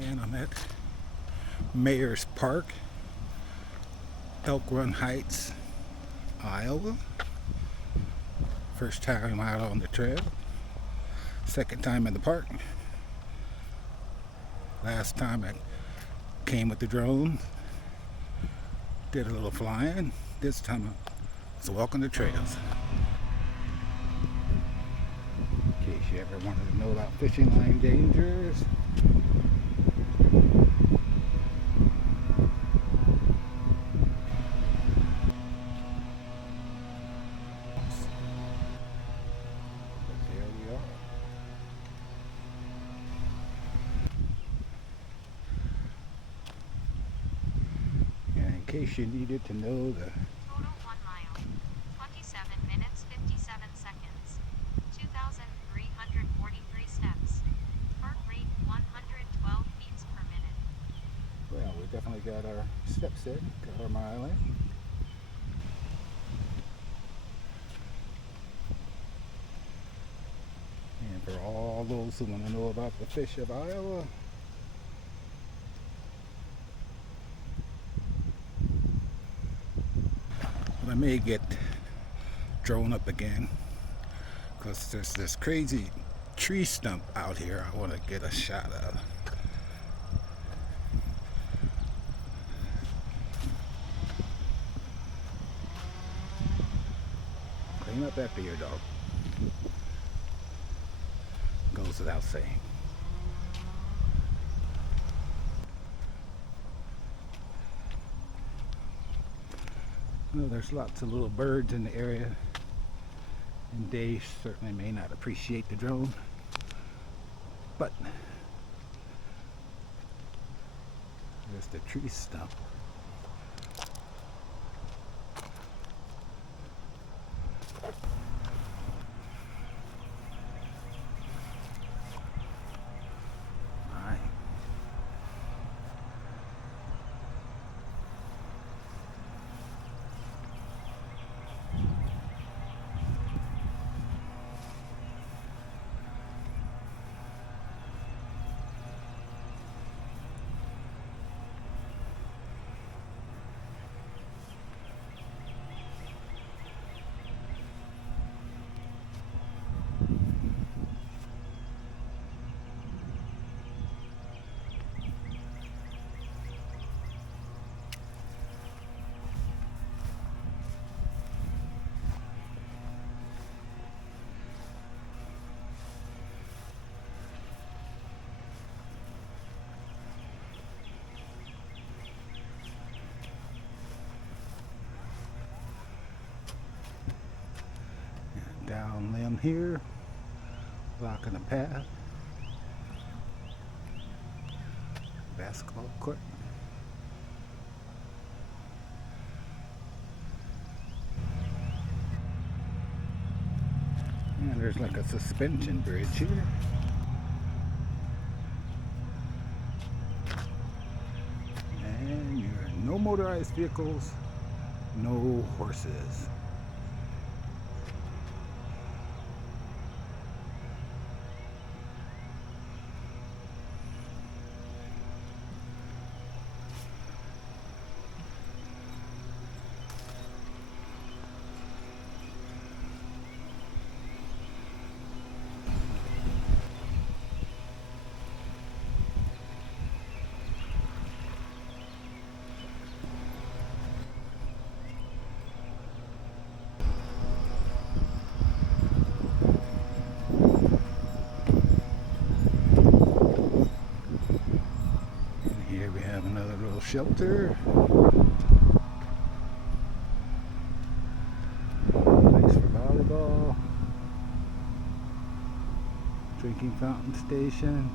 And I'm at Mayor's Park, Elk Run Heights, Iowa. First time out on the trail, second time in the park. Last time I came with the drone, did a little flying. This time I was walking the trails. In case you ever wanted to know about fishing line dangers. But there we are. And in case you needed to know the Total 1 mile, 27 minutes 57 seconds, 2,343 steps. Heart rate 112 beats per minute. well, we definitely got our steps in, got our mile in. And for all those who want to know about the fish of Iowa, I may get drone up again because there's this crazy tree stump out here I want to get a shot of. Clean up after your dog. Goes without saying. Well, there's lots of little birds in the area, and they certainly may not appreciate the drone, but there's the tree stump. My. Down limb here, blocking the path. Basketball court. And there's like a suspension bridge here. And you're no motorized vehicles, no horses. Shelter. Place for volleyball. Drinking fountain station.